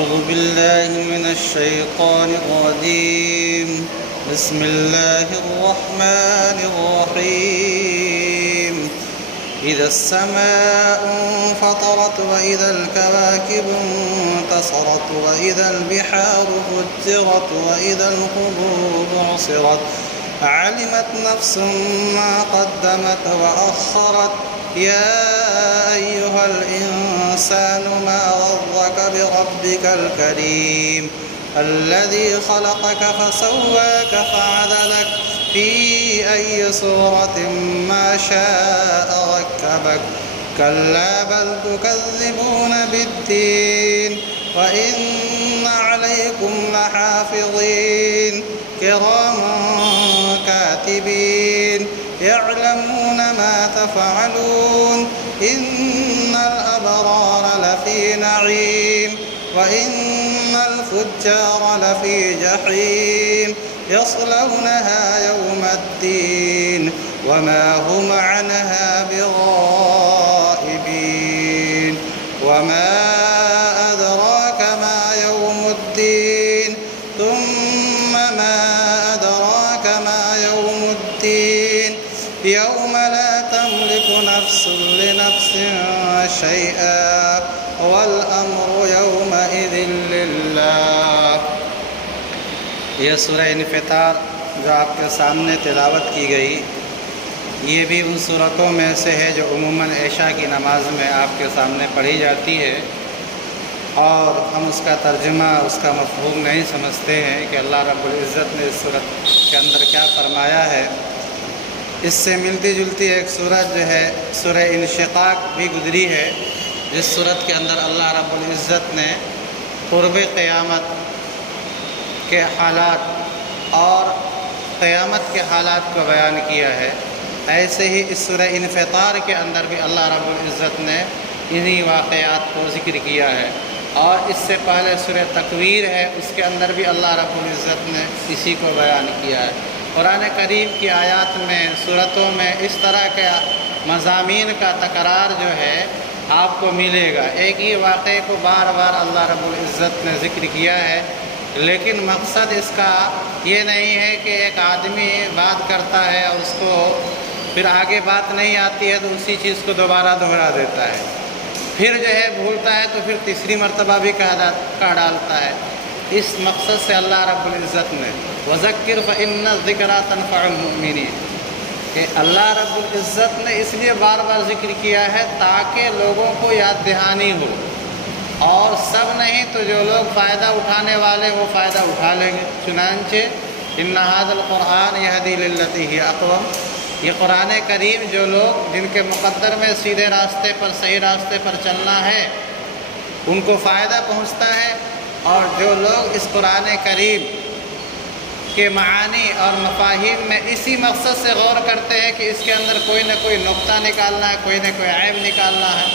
أعوذ بالله من الشيطان الرجيم. بسم الله الرحمن الرحيم. إذا السماء انفطرت وإذا الكواكب انتصرت وإذا البحار فجرت وإذا القبور بعصرت علمت نفس ما قدمت وأخرت. يا أيها الإنسان ما غرك بربك الكريم الذي خلقك فسواك فعدلك في أي صورة ما شاء ركبك. كلا بل تكذبون بالدين وإن عليكم لحافظين كراما كاتبين يعلمون ما تفعلون. إن الأبرار لفي نعيم وإن الفجار لفي جحيم يصلونها يوم الدين وما هم عنها بغائبين. وما أدراك ما يوم الدين ثم ما أدراك ما يوم الدين يوم لا تملك نفس لنفس شيئا والأمر يومئذ لله. یہ سورہ انفطار جو آپ کے سامنے تلاوت کی گئی، یہ بھی ان صورتوں میں سے ہے جو عموماً عشاء کی نماز میں آپ کے سامنے پڑھی جاتی ہے، اور ہم اس کا ترجمہ، اس کا مفہوم نہیں سمجھتے ہیں کہ اللہ رب العزت نے اس صورت کے اندر کیا فرمایا ہے۔ اس سے ملتی جلتی ایک صورت جو ہے سورہ انشقاق بھی گزری ہے، جس صورت کے اندر اللہ رب العزت نے قرب قیامت کے حالات اور قیامت کے حالات کو بیان کیا ہے۔ ایسے ہی اس سورہ انفطار کے اندر بھی اللہ رب العزت نے انہی واقعات کو ذکر کیا ہے، اور اس سے پہلے سورہ تکویر ہے، اس کے اندر بھی اللہ رب العزت نے اسی کو بیان کیا ہے۔ قرآن کریم کی آیات میں، صورتوں میں اس طرح کے مضامین کا تکرار جو ہے آپ کو ملے گا۔ ایک ہی واقعے کو بار بار اللہ رب العزت نے ذکر کیا ہے، لیکن مقصد اس کا یہ نہیں ہے کہ ایک آدمی بات کرتا ہے اور اس کو پھر آگے بات نہیں آتی ہے تو اسی چیز کو دوبارہ دہرا دیتا ہے، پھر جو ہے بھولتا ہے تو پھر تیسری مرتبہ بھی کہہ ڈالتا ہے۔ اس مقصد سے اللہ رب العزت نے وَذَكِّرْ فَإِنَّ الذِّكْرَىٰ تَنفَعُ الْمُؤْمِنِينَ کہ اللہ رب العزت نے اس لیے بار بار ذکر کیا ہے تاکہ لوگوں کو یاد دہانی ہو، اور سب نہیں تو جو لوگ فائدہ اٹھانے والے وہ فائدہ اٹھا لیں گے۔ چنانچہ إِنَّ هَٰذَا الْقُرْآنَ يَهْدِي لِلَّتِي هِيَ أَقْوَمُ، یہ قرآن کریم جو لوگ جن کے مقدر میں سیدھے راستے پر، صحیح راستے پر چلنا ہے، ان کو فائدہ پہنچتا ہے، اور جو لوگ اس قرآن کریم کے معانی اور مفاہیم میں اسی مقصد سے غور کرتے ہیں کہ اس کے اندر کوئی نہ کوئی نقطہ نکالنا ہے، کوئی نہ کوئی عیب نکالنا ہے،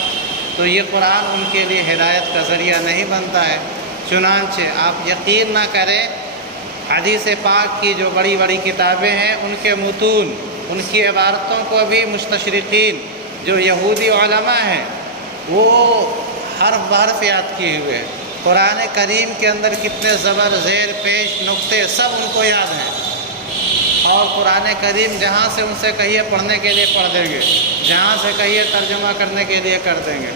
تو یہ قرآن ان کے لیے ہدایت کا ذریعہ نہیں بنتا ہے۔ چنانچہ آپ یقین نہ کریں، حدیث پاک کی جو بڑی بڑی کتابیں ہیں، ان کے متون، ان کی عبارتوں کو بھی مستشرقین جو یہودی علماء ہیں وہ حرف بحرف یاد کیے ہوئے ہیں۔ قرآن کریم کے اندر کتنے زبر، زیر، پیش، نقطے سب ان کو یاد ہیں، اور قرآن کریم جہاں سے ان سے کہیے پڑھنے کے لیے پڑھ دیں گے، جہاں سے کہیے ترجمہ کرنے کے لیے کر دیں گے،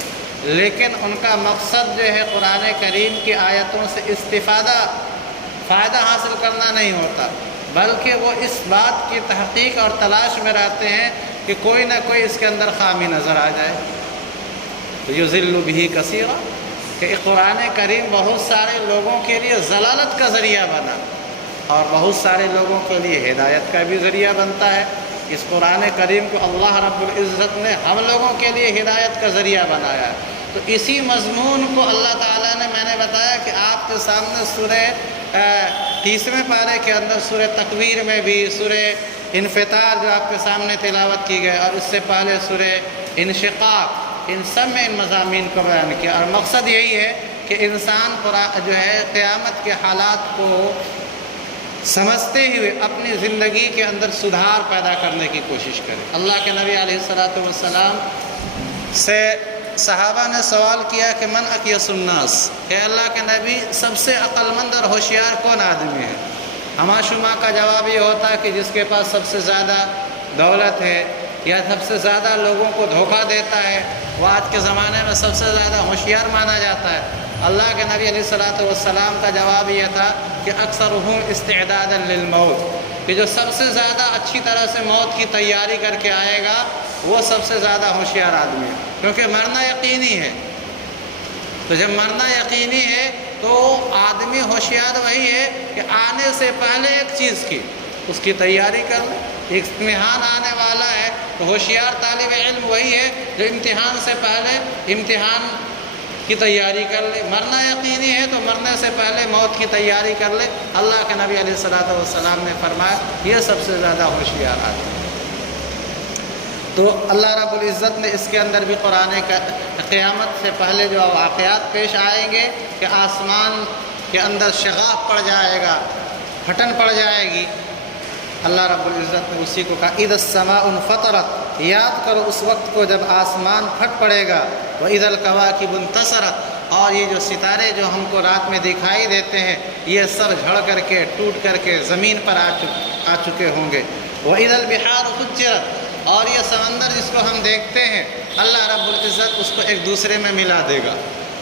لیکن ان کا مقصد جو ہے قرآن کریم کی آیتوں سے فائدہ حاصل کرنا نہیں ہوتا، بلکہ وہ اس بات کی تحقیق اور تلاش میں رہتے ہیں کہ کوئی نہ کوئی اس کے اندر خامی نظر آ جائے۔ تو یضل بہ کثیرا کہ قرآن کریم بہت سارے لوگوں کے لیے ضلالت کا ذریعہ بنا، اور بہت سارے لوگوں کے لیے ہدایت کا بھی ذریعہ بنتا ہے۔ اس قرآن کریم کو اللہ رب العزت نے ہم لوگوں کے لیے ہدایت کا ذریعہ بنایا ہے۔ تو اسی مضمون کو اللہ تعالیٰ نے، میں نے بتایا کہ آپ کے سامنے سورہ 30ویں پارے کے اندر سورہ تکویر میں بھی، سورہ انفطار جو آپ کے سامنے تلاوت کی گئی، اور اس سے پہلے سورہ انشقاق، ان سب میں ان مضامین کو بیان کیا، اور مقصد یہی ہے کہ انسان جو ہے قیامت کے حالات کو سمجھتے ہوئے اپنی زندگی کے اندر سدھار پیدا کرنے کی کوشش کرے۔ اللہ کے نبی علیہ الصلوۃ والسلام سے صحابہ نے سوال کیا کہ من اکیس الناس، کہ اللہ کے نبی سب سے عقل مند اور ہوشیار کون آدمی ہے؟ ہما شما کا جواب یہ ہوتا ہے کہ جس کے پاس سب سے زیادہ دولت ہے یا سب سے زیادہ لوگوں کو دھوکہ دیتا ہے وہ آج کے زمانے میں سب سے زیادہ ہوشیار مانا جاتا ہے۔ اللہ کے نبی علیہ الصلوۃ والسلام کا جواب یہ تھا کہ اکثرهم استعدادا للموت، کہ جو سب سے زیادہ اچھی طرح سے موت کی تیاری کر کے آئے گا وہ سب سے زیادہ ہوشیار آدمی ہے، کیونکہ مرنا یقینی ہے۔ تو جب مرنا یقینی ہے تو آدمی ہوشیار وہی ہے کہ آنے سے پہلے ایک چیز کی اس کی تیاری کر لے۔ ایک امتحان آنے والا ہے تو ہوشیار طالب علم وہی ہے جو امتحان سے پہلے امتحان کی تیاری کر لے۔ مرنا یقینی ہے تو مرنے سے پہلے موت کی تیاری کر لے۔ اللہ کے نبی علیہ الصلوۃ والسلام نے فرمایا یہ سب سے زیادہ ہوشیار آدمی۔ تو اللہ رب العزت نے اس کے اندر بھی قرآن کا قیامت سے پہلے جو واقعات پیش آئیں گے کہ آسمان کے اندر شغاف پڑ جائے گا، پھٹن پڑ جائے گی، اللہ رب العزت نے اسی کو کہا اذا السماء انفطرت، یاد کرو اس وقت کو جب آسمان پھٹ پڑے گا، واذا الکواکب انتصرت، اور یہ جو ستارے جو ہم کو رات میں دکھائی دیتے ہیں یہ سر جھڑ کر کے ٹوٹ کر کے زمین پر آ چکے ہوں گے، واذا البحار فجرت، اور یہ سمندر جس کو ہم دیکھتے ہیں اللہ رب العزت اس کو ایک دوسرے میں ملا دے گا،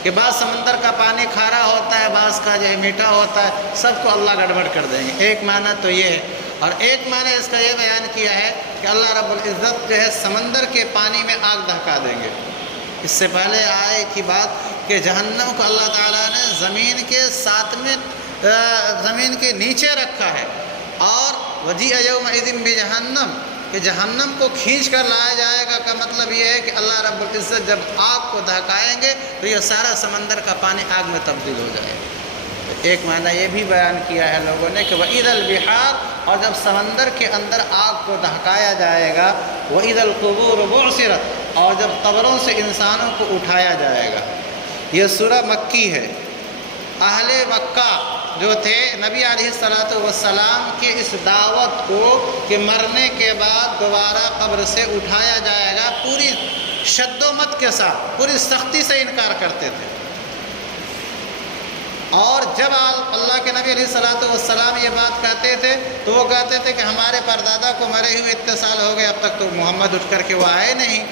کہ بعض سمندر کا پانی کھارا ہوتا ہے، بعض کا جو ہے میٹھا ہوتا ہے، سب کو اللہ گڑبڑ کر دیں گے۔ ایک معنی تو یہ ہے، اور ایک معنی اس کا یہ بیان کیا ہے کہ اللہ رب العزت جو ہے سمندر کے پانی میں آگ دہکا دیں گے۔ اس سے پہلے آئے کی بات کہ جہنم کو اللہ تعالیٰ نے زمین کے ساتویں زمین کے نیچے رکھا ہے، اور وجیء یومئذ بجہنم، کہ جہنم کو کھینچ کر لایا جائے گا کا مطلب یہ ہے کہ اللہ رب العزت جب آگ کو دہکائیں گے تو یہ سارا سمندر کا پانی آگ میں تبدیل ہو جائے گا۔ ایک معنی یہ بھی بیان کیا ہے لوگوں نے کہ وَإِذَا الْبِحَارُ، اور جب سمندر کے اندر آگ کو دہکایا جائے گا، وَإِذَا الْقُبُورُ بُعْثِرَتْ، اور جب قبروں سے انسانوں کو اٹھایا جائے گا۔ یہ سورہ مکی ہے۔ اہل مکہ جو تھے نبی علیہ الصلوۃ والسلام کے اس دعوت کو کہ مرنے کے بعد دوبارہ قبر سے اٹھایا جائے گا پوری شد و مت کے ساتھ، پوری سختی سے انکار کرتے تھے۔ اور جب اللہ کے نبی علیہ الصلوۃ والسلام یہ بات کہتے تھے تو وہ کہتے تھے کہ ہمارے پردادا کو مرے ہوئے اتنے سال ہو گئے، اب تک تو محمد اٹھ کر کے وہ آئے نہیں،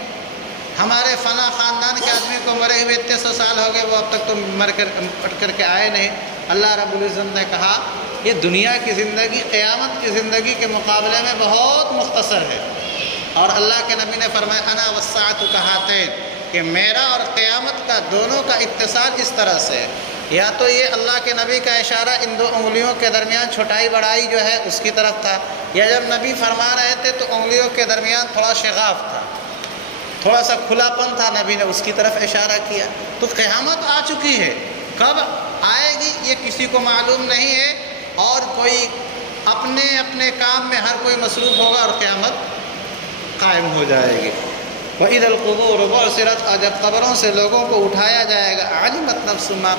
ہمارے فلاں خاندان کے آدمی کو مرے ہوئے اتنے سو سال ہو گئے، وہ اب تک تو اٹھ کر کے آئے نہیں۔ اللہ رب العزت نے کہا یہ دنیا کی زندگی قیامت کی زندگی کے مقابلے میں بہت مختصر ہے، اور اللہ کے نبی نے فرمایا انا والساعۃ کہاتین، کہ میرا اور قیامت کا دونوں کا اتصال اس طرح سے ہے۔ یا تو یہ اللہ کے نبی کا اشارہ ان دو انگلیوں کے درمیان چھوٹائی بڑائی جو ہے اس کی طرف تھا، یا جب نبی فرما رہے تھے تو انگلیوں کے درمیان تھوڑا شغاف تھا، تھوڑا سا کھلا پن تھا، نبی نے اس کی طرف اشارہ کیا۔ تو قیامت آ چکی ہے، کب آئے گی یہ کسی کو معلوم نہیں ہے، اور کوئی اپنے اپنے کام میں ہر کوئی مصروف ہوگا اور قیامت قائم ہو جائے گی۔ وَإِذَا الْقُبُورُ بُعْثِرَتْ، اور جب قبروں سے لوگوں کو اٹھایا جائے گا، عَلِمَتْ نَفْسٌ مَا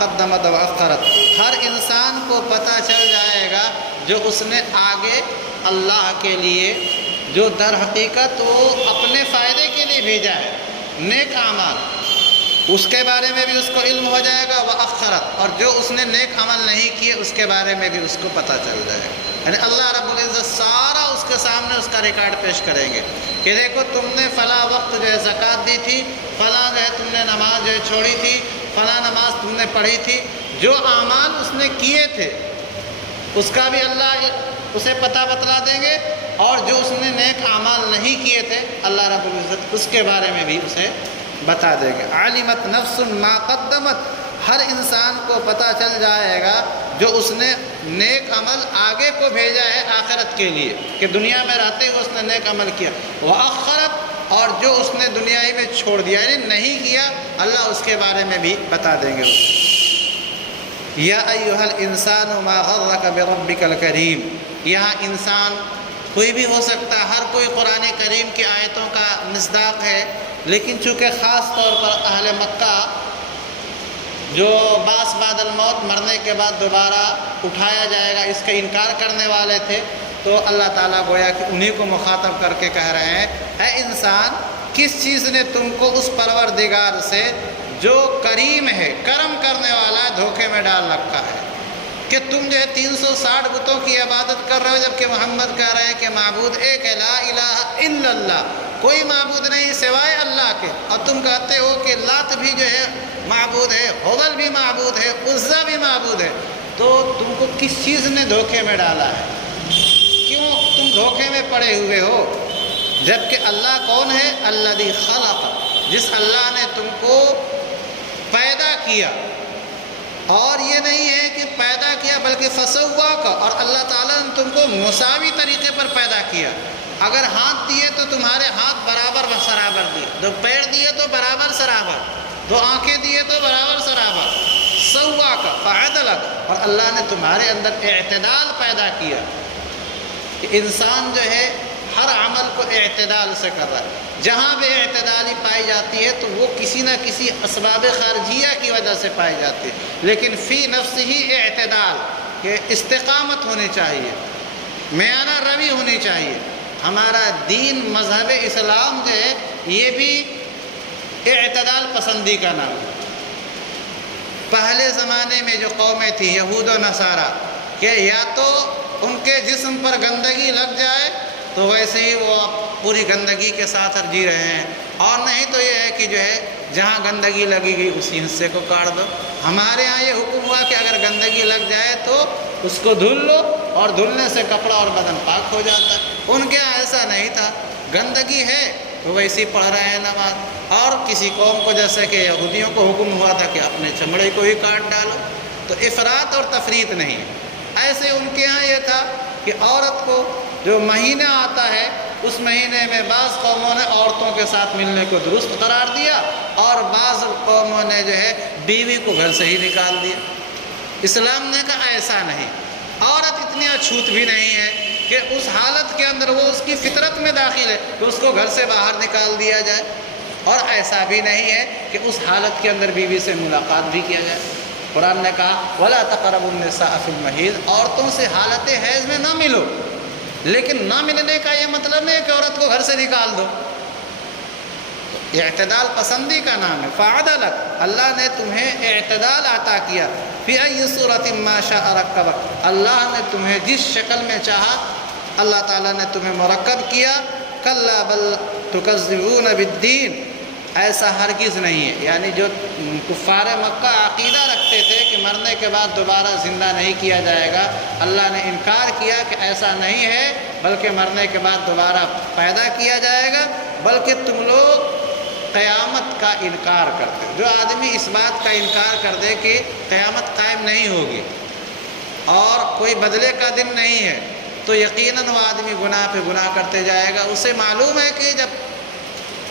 قَدَّمَتْ وَأَخَّرَتْ، ہر انسان کو پتہ چل جائے گا جو اس نے آگے اللہ کے لیے جو در حقیقت وہ اپنے فائدے کے لیے بھیجا ہے، نیک اعمال، اس کے بارے میں بھی اس کو علم ہو جائے گا، وَأَخَّرَتْ، اور جو اس نے نیک عمل نہیں کیے اس کے بارے میں بھی اس کو پتہ چل جائے گا۔ یعنی اللہ رب العزت سارا اس کے سامنے اس کا ریکارڈ پیش کریں گے کہ دیکھو تم نے فلاں وقت جو ہے زکوٰۃ دی تھی، فلاں جو ہے تم نے نماز جو ہے چھوڑی تھی، فلاں نماز تم نے پڑھی تھی، جو اعمال اس نے کیے تھے اس کا بھی اللہ اسے پتہ بتلا دیں گے، اور جو اس نے نیک اعمال نہیں کیے تھے اللہ رب العزت اس کے بارے میں بھی اسے بتا دیں گے۔ عَلِمَتْ نَفْسٌ مَا قَدَّمَتْ، ہر انسان کو پتہ چل جائے گا جو اس نے نیک عمل آگے کو بھیجا ہے آخرت کے لیے، کہ دنیا میں رہتے ہوئے اس نے نیک عمل کیا، وَأَخَّرَتْ، اور جو اس نے دنیائی میں چھوڑ دیا یعنی نہیں کیا، اللہ اس کے بارے میں بھی بتا دیں گے۔ یا ایھا الانسان ما غرک بربک الکریم، یہاں انسان کوئی بھی ہو سکتا ہے، ہر کوئی قرآن کریم کی آیتوں کا مصداق ہے، لیکن چونکہ خاص طور پر اہل مکہ جو بعث بعد الموت، مرنے کے بعد دوبارہ اٹھایا جائے گا، اس کا انکار کرنے والے تھے، تو اللہ تعالیٰ گویا کہ انہی کو مخاطب کر کے کہہ رہے ہیں اے انسان کس چیز نے تم کو اس پروردگار سے جو کریم ہے، کرم کرنے والا ہے، دھوکے میں ڈال رکھا ہے کہ تم جو ہے 360 بتوں کی عبادت کر رہے ہو، جبکہ محمد کہہ رہے ہیں کہ معبود ایک ہے، لا الہ الا اللہ، کوئی معبود نہیں سوائے اللہ کے، اور تم کہتے ہو کہ لات بھی جو ہے معبود ہے، حبل بھی معبود ہے، عزا بھی معبود ہے۔ تو تم کو کس چیز نے دھوکے میں ڈالا ہے؟ کیوں تم دھوکے میں پڑے ہوئے ہو؟ جبکہ اللہ کون ہے؟ الذی خلق، جس اللہ نے تم کو پیدا کیا، اور یہ نہیں ہے کہ پیدا کیا بلکہ فسواک، اور اللہ تعالیٰ نے تم کو مساوی طریقے پر پیدا کیا۔ اگر ہاتھ دیے تو تمہارے ہاتھ برابر سرابر دیے، دو پیر دیے تو برابر سرابر، دو آنکھیں دیے تو برابر سرابر، سواک فعدلک، اور اللہ نے تمہارے اندر اعتدال پیدا کیا کہ انسان جو ہے ہر عمل کو اعتدال سے کر رہا ہے۔ جہاں بھی اعتدالی پائی جاتی ہے تو وہ کسی نہ کسی اسباب خارجیہ کی وجہ سے پائی جاتی ہے، لیکن فی نفس ہی اعتدال، کہ استقامت ہونی چاہیے، میانہ روی ہونی چاہیے۔ ہمارا دین مذہب اسلام جو ہے یہ بھی اعتدال پسندی کا نام ہے۔ پہلے زمانے میں جو قومیں تھیں یہود و نصارہ، کہ یا تو ان کے جسم پر گندگی لگ جائے تو ویسے ہی وہ پوری گندگی کے ساتھ جی رہے ہیں، اور نہیں تو یہ ہے کہ جو ہے جہاں گندگی لگے گی اسی حصے کو کاٹ دو۔ ہمارے ہاں یہ حکم ہوا کہ اگر گندگی لگ جائے تو اس کو دھل لو، اور دھلنے سے کپڑا اور بدن پاک ہو جاتا ہے۔ ان کے یہاں ایسا نہیں تھا، گندگی ہے تو ویسے ہی پڑھ رہے ہیں نماز۔ اور کسی قوم کو جیسے کہ یہودیوں کو حکم ہوا تھا کہ اپنے چمڑے کو ہی کاٹ ڈالو، تو افراط اور تفریط نہیں۔ ایسے ان کے ہاں یہ تھا کہ عورت کو جو مہینہ آتا ہے اس مہینے میں بعض قوموں نے عورتوں کے ساتھ ملنے کو درست قرار دیا، اور بعض قوموں نے جو ہے بیوی کو گھر سے ہی نکال دیا۔ اسلام نے کہا ایسا نہیں، عورت اتنی اچھوت بھی نہیں ہے کہ اس حالت کے اندر وہ اس کی فطرت میں داخل ہے کہ اس کو گھر سے باہر نکال دیا جائے، اور ایسا بھی نہیں ہے کہ اس حالت کے اندر بیوی سے ملاقات بھی کیا جائے۔ قرآن نے کہا وَلَا تَقْرَبُوا النِّسَاءَ فِي الْمَحِيضِ، عورتوں سے حالت حیض میں نہ ملو، لیکن نہ ملنے کا یہ مطلب نہیں کہ عورت کو گھر سے نکال دو۔ اعتدال پسندی کا نام ہے۔ فَعَدَلَكَ، اللہ نے تمہیں اعتدال عطا کیا۔ فِي أَيِّ صُورَةٍ مَا شَاءَ رَكَّبَكَ، اللہ نے تمہیں جس شکل میں چاہا اللہ تعالیٰ نے تمہیں مرکب کیا۔ كَلَّا بَلْ تُكَذِّبُونَ بِالدِّينِ، ایسا ہرگز نہیں ہے، یعنی جو کفار مکہ عقیدہ رکھتے تھے کہ مرنے کے بعد دوبارہ زندہ نہیں کیا جائے گا، اللہ نے انکار کیا کہ ایسا نہیں ہے، بلکہ مرنے کے بعد دوبارہ پیدا کیا جائے گا۔ بلکہ تم لوگ قیامت کا انکار کرتے ہو۔ جو آدمی اس بات کا انکار کر دے کہ قیامت قائم نہیں ہوگی اور کوئی بدلے کا دن نہیں ہے، تو یقیناً وہ آدمی گناہ پہ گناہ کرتے جائے گا۔ اسے معلوم ہے کہ جب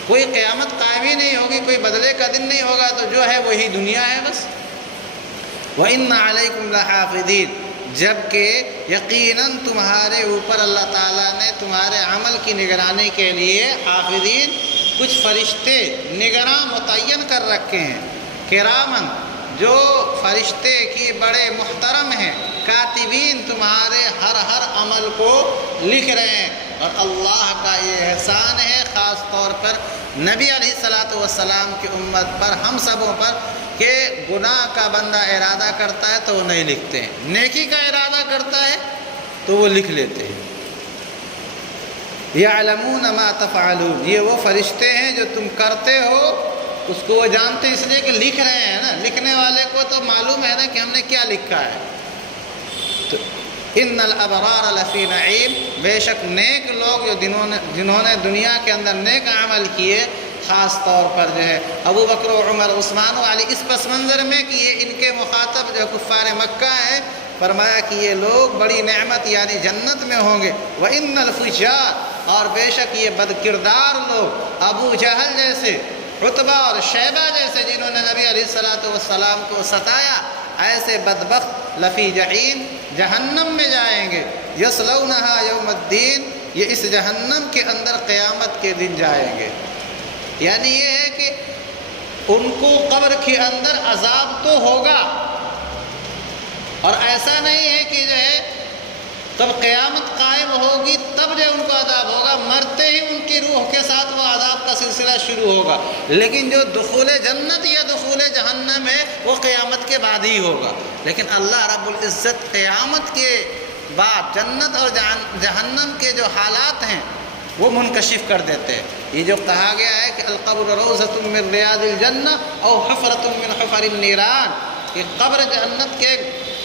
کوئی قیامت قائم ہی نہیں ہوگی، کوئی بدلے کا دن نہیں ہوگا، تو جو ہے وہی دنیا ہے بس۔ وَإِنَّ عَلَيْكُمْ لَحَافِظِينَ، جبکہ یقیناً تمہارے اوپر اللہ تعالیٰ نے تمہارے عمل کی نگرانی کے لیے حافظین، کچھ فرشتے نگراں متعین کر رکھے ہیں، کرامن، جو فرشتے کی بڑے محترم ہیں، کاتبین، تمہارے ہر عمل کو لکھ رہے ہیں۔ اور اللہ کا یہ احسان ہے خاص طور پر نبی علیہ الصلوۃ والسلام کی امت پر، ہم سبوں پر، کہ گناہ کا بندہ ارادہ کرتا ہے تو وہ نہیں لکھتے ہیں، نیکی کا ارادہ کرتا ہے تو وہ لکھ لیتے ہیں۔ یعلمون ما تفعلون، یہ وہ فرشتے ہیں جو تم کرتے ہو اس کو وہ جانتے ہیں، اس لیے کہ لکھ رہے ہیں نا، لکھنے والے کو تو معلوم ہے نا کہ ہم نے کیا لکھا ہے۔ تو ان الابرار لفی نعیم، بے شک نیک لوگ جنہوں نے دنیا کے اندر نیک عمل کیے، خاص طور پر جو ہے ابو بکر و عمر عثمان و علی، اس پس منظر میں کہ یہ ان کے مخاطب جو کفار مکہ ہیں، فرمایا کہ یہ لوگ بڑی نعمت یعنی جنت میں ہوں گے۔ وَإِنَّ الْفُجَّارَ، اور بے شک یہ بد کردار لوگ، ابو جہل جیسے، عتبہ اور شیبہ جیسے، جنہوں نے نبی علیہ الصلوۃ والسلام کو ستایا، ایسے بدبخت لفی جحیم، جہنم میں جائیں گے۔ یصلونہا یوم الدین، یہ اس جہنم کے اندر قیامت کے دن جائیں گے۔ یعنی یہ ہے کہ ان کو قبر کے اندر عذاب تو ہوگا، اور ایسا نہیں ہے کہ جو ہے تب قیامت قائم ہوگی تب جو ان کو عذاب ہوگا، مرتے ہی ان کی روح کے ساتھ وہ عذاب کا سلسلہ شروع ہوگا۔ لیکن جو دخول جنت یا دخول جہنم ہے وہ قیامت کے بعد ہی ہوگا۔ لیکن اللہ رب العزت قیامت کے بعد جنت اور جہنم کے جو حالات ہیں وہ منکشف کر دیتے ہیں۔ یہ جو کہا گیا ہے کہ القبر روضۃ من ریاض الجنہ او حفرۃ من حفر النیران، کہ قبر جنت کے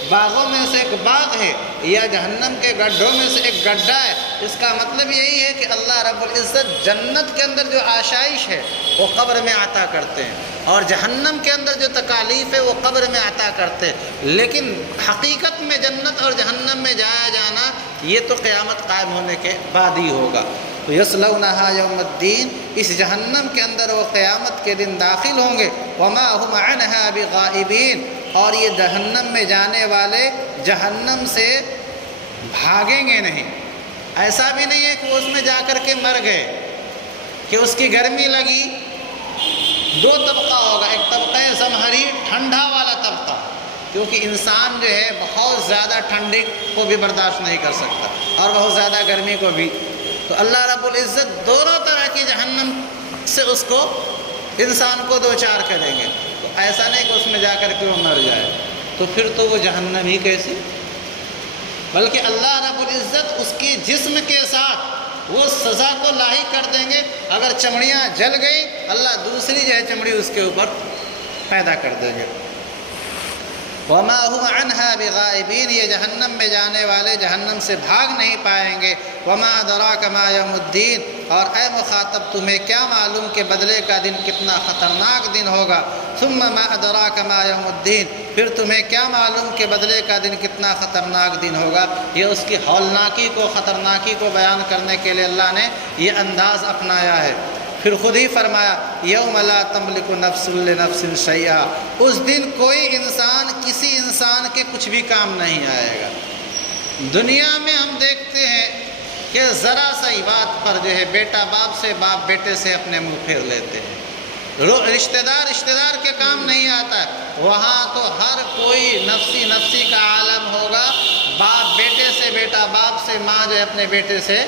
باغوں میں سے ایک باغ ہے یا جہنم کے گڈھوں میں سے ایک گڈھا ہے۔ اس کا مطلب یہی ہے کہ اللہ رب العزت جنت کے اندر جو آشائش ہے وہ قبر میں عطا کرتے ہیں، اور جہنم کے اندر جو تکالیف ہے وہ قبر میں عطا کرتے ہیں۔ لیکن حقیقت میں جنت اور جہنم میں جایا جانا یہ تو قیامت قائم ہونے کے بعد ہی ہوگا۔ تو یصلونھا یوم الدین، اس جہنم کے اندر وہ قیامت کے دن داخل ہوں گے۔ وما هم عنھا بغائبین، اور یہ جہنم میں جانے والے جہنم سے بھاگیں گے نہیں۔ ایسا بھی نہیں ہے کہ وہ اس میں جا کر کے مر گئے، کہ اس کی گرمی لگی۔ دو طبقہ ہوگا، ایک طبقہ زمہری ٹھنڈا والا طبقہ، کیونکہ انسان جو ہے بہت زیادہ ٹھنڈی کو بھی برداشت نہیں کر سکتا اور بہت زیادہ گرمی کو بھی۔ تو اللہ رب العزت دونوں طرح کی جہنم سے اس کو انسان کو دوچار کریں گے۔ تو ایسا نہیں کہ اس میں جا کر کے وہ مر جائے، تو پھر تو وہ جہنم ہی کیسی، بلکہ اللہ رب العزت اس کی جسم کے ساتھ وہ سزا کو لاحق کر دیں گے۔ اگر چمڑیاں جل گئی، اللہ دوسری جو ہے چمڑی اس کے اوپر پیدا کر دیں گے۔ وما هم عنھا بغائبین، یہ جہنم میں جانے والے جہنم سے بھاگ نہیں پائیں گے۔ وما ادراک ما یوم الدین، اور اے مخاطب تمہیں کیا معلوم کہ بدلے کا دن کتنا خطرناک دن ہوگا۔ ثم ما ادراک ما یوم الدین، پھر تمہیں کیا معلوم کہ بدلے کا دن کتنا خطرناک دن ہوگا۔ یہ اس کی ہولناکی کو، خطرناکی کو بیان کرنے کے لیے اللہ نے یہ انداز اپنایا ہے۔ پھر خود ہی فرمایا یوم لا تملک نفس لنفس شیئا، اس دن کوئی انسان کسی انسان کے کچھ بھی کام نہیں آئے گا۔ دنیا میں ہم دیکھتے ہیں کہ ذرا سی بات پر جو ہے بیٹا باپ سے، باپ بیٹے سے اپنے منہ پھیر لیتے ہیں۔ رشتہ دار کے کام نہیں آتا ہے، وہاں تو ہر کوئی نفسی نفسی کا عالم ہوگا۔ باپ بیٹے سے، بیٹا باپ سے، ماں جو ہے اپنے بیٹے سے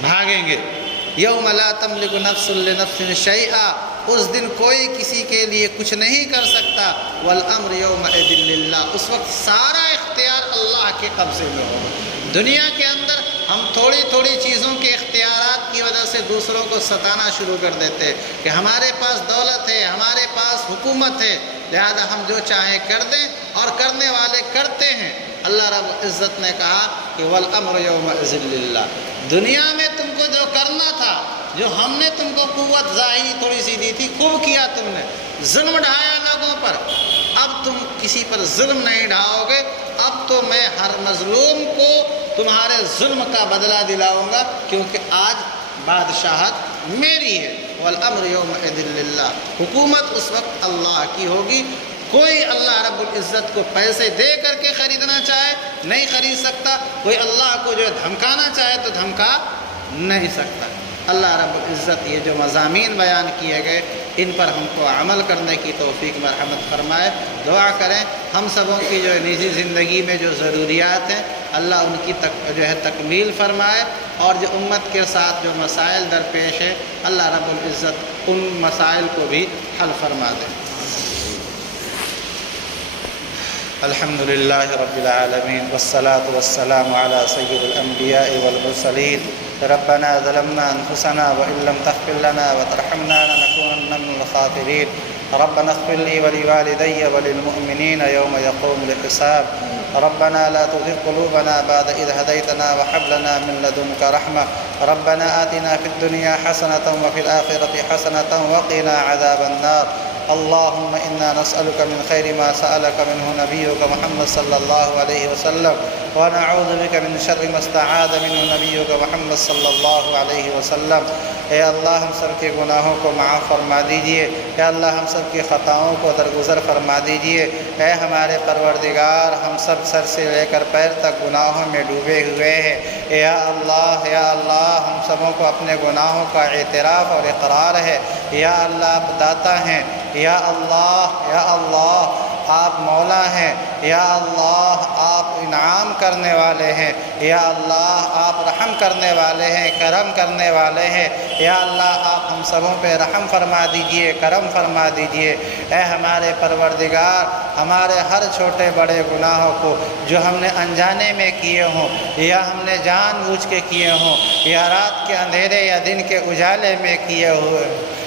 بھاگیں گے۔ یوم لا تملک نفس لنفس شیئا، اس دن کوئی کسی کے لیے کچھ نہیں کر سکتا۔ والامر یومئذ للہ، اس وقت سارا اختیار اللہ کے قبضے میں ہوگا۔ دنیا کے اندر ہم تھوڑی تھوڑی چیزوں کے اختیارات کی وجہ سے دوسروں کو ستانا شروع کر دیتے ہیں کہ ہمارے پاس دولت ہے، ہمارے پاس حکومت ہے، لہذا ہم جو چاہیں کر دیں، اور کرنے والے کرتے ہیں۔ اللہ رب العزت نے کہا کہ والامر یومئذ للہ، دنیا میں تم کو جو کرنا تھا، جو ہم نے تم کو قوت ظاہری تھوڑی سی دی تھی، خوب کیا تم نے، ظلم ڈھایا لوگوں پر، اب تم کسی پر ظلم نہیں ڈھاؤ گے۔ اب تو میں ہر مظلوم کو تمہارے ظلم کا بدلہ دلاؤں گا، کیونکہ آج بادشاہت میری ہے۔ والامر یومئذ للہ، حکومت اس وقت اللہ کی ہوگی۔ کوئی اللہ رب العزت کو پیسے دے کر کے خریدنا چاہے نہیں خرید سکتا، کوئی اللہ کو جو دھمکانا چاہے تو دھمکا نہیں سکتا۔ اللہ رب العزت یہ جو مضامین بیان کیے گئے ان پر ہم کو عمل کرنے کی توفیق مرحمت فرمائے۔ دعا کریں ہم سبوں کی جو نجی زندگی میں جو ضروریات ہیں اللہ ان کی جو ہے تکمیل فرمائے، اور جو امت کے ساتھ جو مسائل درپیش ہے اللہ رب العزت ان مسائل کو بھی حل فرما دے۔ الحمد للہ رب العالمین والصلاة والسلام علی سید الانبیاء والمرسلین۔ ربنا ظلمنا انفسنا وان لم تغفر لنا وترحمنا لنكونن من الخاسرین۔ ربنا اغفر لي ولوالدي وللمؤمنين يوم يقوم الحساب۔ ربنا لا تزغ قلوبنا بعد إذ هديتنا وهب لنا من لدنك رحمة۔ ربنا آتنا في الدنيا حسنة وفي الآخرة حسنة وقنا عذاب النار۔ اللهم إنا نسألك من خير ما سألك منه نبيك محمد صلى الله عليه وسلم، ونعوذ بك من شر ما استعاذ منه نبيك محمد صلی اللہ علیہ وسلم۔ اے اللہ ہم سب کے گناہوں کو معاف فرما دیجئے، اے اللہ ہم سب کی خطاؤں کو درگزر فرما دیجئے۔ اے ہمارے پروردگار، ہم سب سر سے لے کر پیر تک گناہوں میں ڈوبے ہوئے ہیں۔ یا اللہ ہم سبوں کو اپنے گناہوں کا اعتراف اور اقرار ہے۔ یا اللہ آپ داتا ہیں، یا اللہ آپ مولا ہیں، یا اللہ آپ انعام کرنے والے ہیں، یا اللہ آپ رحم کرنے والے ہیں، کرم کرنے والے ہیں، یا اللہ آپ ہم سبوں پہ رحم فرما دیجئے، کرم فرما دیجئے۔ اے ہمارے پروردگار، ہمارے ہر چھوٹے بڑے گناہوں کو جو ہم نے انجانے میں کیے ہوں یا ہم نے جان بوجھ کے کیے ہوں یا رات کے اندھیرے یا دن کے اجالے میں کیے ہوئے،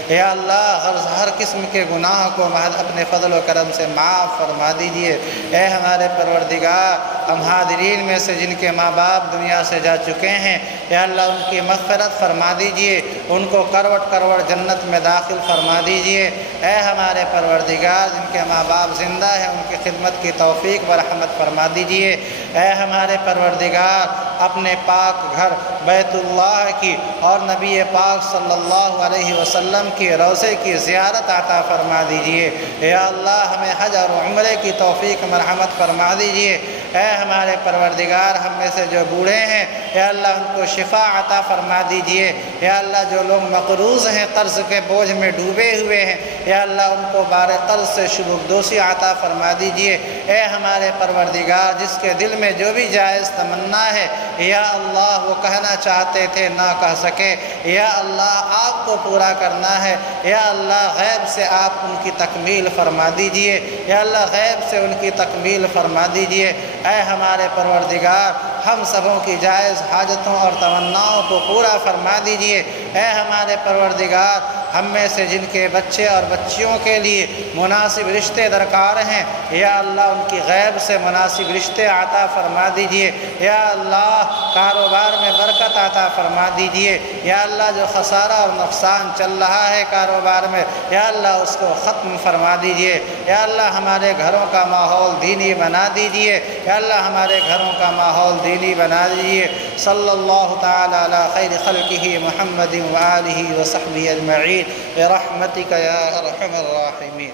یا اللہ ہر قسم کے گناہ کو محض اپنے فضل و کرم سے معاف فرما دیجئے۔ اے ہمارے پروردگار، ہم حاضرین میں سے جن کے ماں باپ دنیا سے جا چکے ہیں، یا اللہ ان کی مغفرت فرما دیجئے، ان کو کروڑ کروڑ جنت میں داخل فرما دیجئے۔ اے ہمارے پروردگار، جن کے ماں باپ زندہ ہیں ان کی خدمت کی توفیق و رحمت فرما دیجئے۔ اے ہمارے پروردگار، اپنے پاک گھر بیت اللہ کی اور نبی پاک صلی اللہ علیہ وسلم کی روضے کی زیارت عطا فرما دیجئے۔ یا اللہ ہمیں حج اور عمرے کی توفیق مرحمت فرما دیجئے۔ اے ہمارے پروردگار، ہم میں سے جو بوڑھے ہیں یا اللہ ان کو شفا عطا فرما دیجئے۔ یا اللہ جو لوگ مقروض ہیں، قرض کے بوجھ میں ڈوبے ہوئے ہیں، یا اللہ ان کو بار قرض سے شبکدوسی عطا فرما دیجئے۔ اے ہمارے پروردگار، جس کے دل میں جو بھی جائز تمنا ہے یا اللہ وہ کہنا چاہتے تھے نہ کہہ سکے، یا اللہ آپ کو پورا کرنا ہے، یا اللہ غیب سے آپ ان کی تکمیل فرما دیجئے، یا اللہ غیب سے ان کی تکمیل فرما دیجئے۔ اے ہمارے پروردگار، ہم سبوں کی جائز حاجتوں اور تمناؤں کو پورا فرما دیجئے۔ اے ہمارے پروردگار، ہم میں سے جن کے بچے اور بچیوں کے لیے مناسب رشتے درکار ہیں، یا اللہ ان کی غیب سے مناسب رشتے عطا فرما دیجئے۔ یا اللہ کاروبار میں برکت عطا فرما دیجئے۔ یا اللہ جو خسارہ اور نقصان چل رہا ہے کاروبار میں، یا اللہ اس کو ختم فرما دیجئے۔ یا اللہ ہمارے گھروں کا ماحول دینی بنا دیجئے۔ یا اللہ ہمارے گھروں کا ماحول دینی بنا دیجئے۔ صلی اللہ تعالی علی خیر خلقہ محمد وآلہ وصحبہ اجمعین برحمتک یا ارحم الراحمین۔